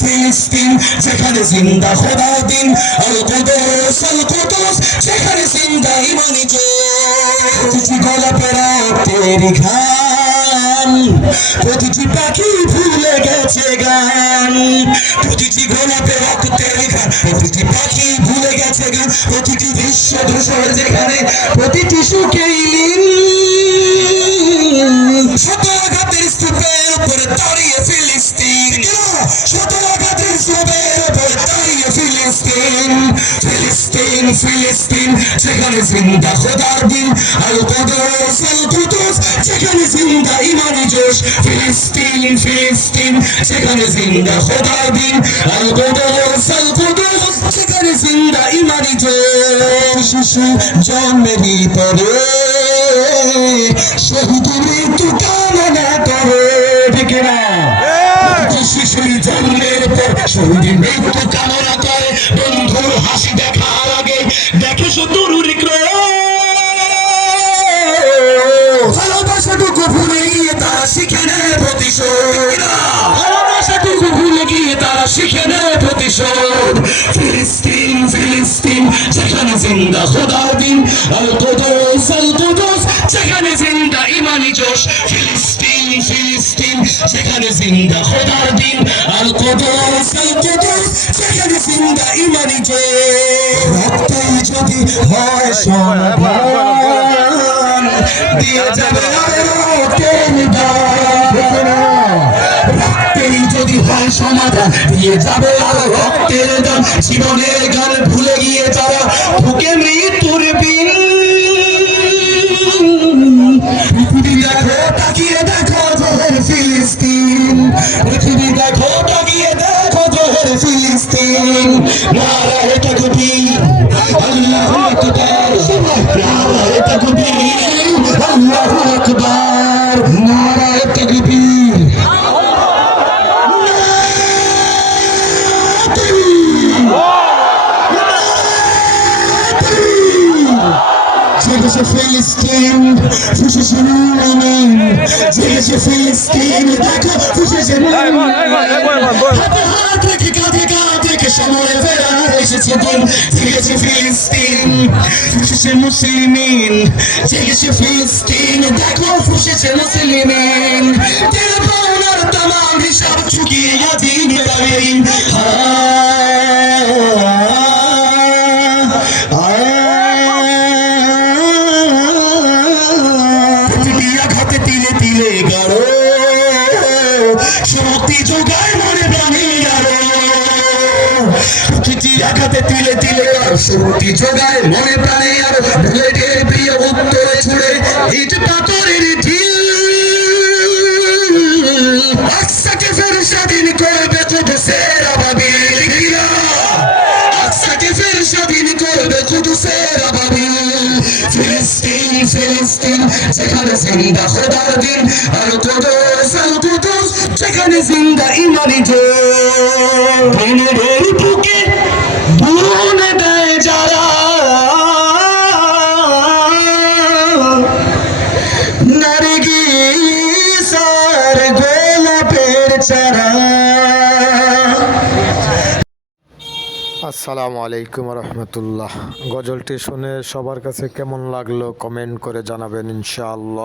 ফিলিস্তিন, যেখানে জিন্দা খোদা দিন যেখানে জিন্দা ইমানি প্রতিটি গোলাপের ঘান প্রতিটি পাখি ভুলে গেছে গান, প্রতিটি গোলাপের রক্তের গান প্রতিটি পাখি ভুলে গেছে গান, প্রতিটি দৃশ্য ধূসর যেখানে, প্রতিটি সুখেই লীন শত আঘাতের স্তূপের উপরে দাঁড়িয়ে ফিলিস্তিন ফিলিস্তিন যেখানে জিন্দা খোদার দিন আল কুদুস আল কুদুস যেখানে জিন্দা ইমানি জোশ ফিলিস্তিন ফিলিস্তিন যেখানে জিন্দা খোদার দিন আল কুদুস আল কুদুস যেখানে জিন্দা ইমানি জোশ শিশু জন্মেরই পরে শহীদের মৃত্যু কামনা করে ঠিক না শিশুর জন্মের পর শহীদের মৃত্যু প্রতিশোধ ভালোবাসাটুকু ভুলে গিয়ে তারা শিখে নেয় প্রতিশোধ ফিলিস্তিন ফিলিস্তিন যেখানে জিন্দা খোদার দিন আল কুদুস আল যদি হয় সমাধান দিয়ে যাবে যদি হয় সমাধান, দিয়ে যাবে আরও রক্তের দান জীবনের গান ভুলে গিয়ে তারা বুকে মৃত্যুর বিন দেখো, তাকিয়ে দেখো জোহর ফিলিস্তিন। পৃথিবী দেখো নারায় তাকবীর নারায় তাকবীর আল্লাহু আকবার নারায় তাকবীর জেগেছে ফিলিস্তিন ফুসেছে মুমিন জেগেছে ফিলিস্তিন দেখো ফুসেছে মুমিন হাতে হাত রেখে কাঁধে কাঁধ রেখে সময় ফেরার এসেছে দিন। জেগেছে ফিলিস্তিন ফুসেছে মুসলিমিন। জেগেছে ফিলিস্তিন দেখো ফুসেছে মুসলিমিন। দিল গাড়ো শক্তি যোগায় মনে প্রাণী গাড়ো প্রতিটি আঘাতে তিলে তিলে শক্তি যোগায় মনে প্রাণে আরও। বুলেটের প্রিয় উত্তরে ছুড়ে ইট পাথরের ঢিল। আকসাকে ফের স্বাধীন করবে কুদুসের আবাবিল গিরা আকসাকে ফের স্বাধীন করবে কুদুসের ফিলিস্তিন, যেখানে জিন্দা খোদার দিন আর কুদুস, আল কুদুস, যেখানে জিন্দা ইমানি জোর। বুকে বুন দেয় যারা। নারগিসার গোলাপের চারা। আসসালামু আলাইকুম রহমতুল্লাহ। গজলটি শুনে সবার কাছে কেমন লাগল কমেন্ট করে জানাবেন ইনশাআল্লাহ।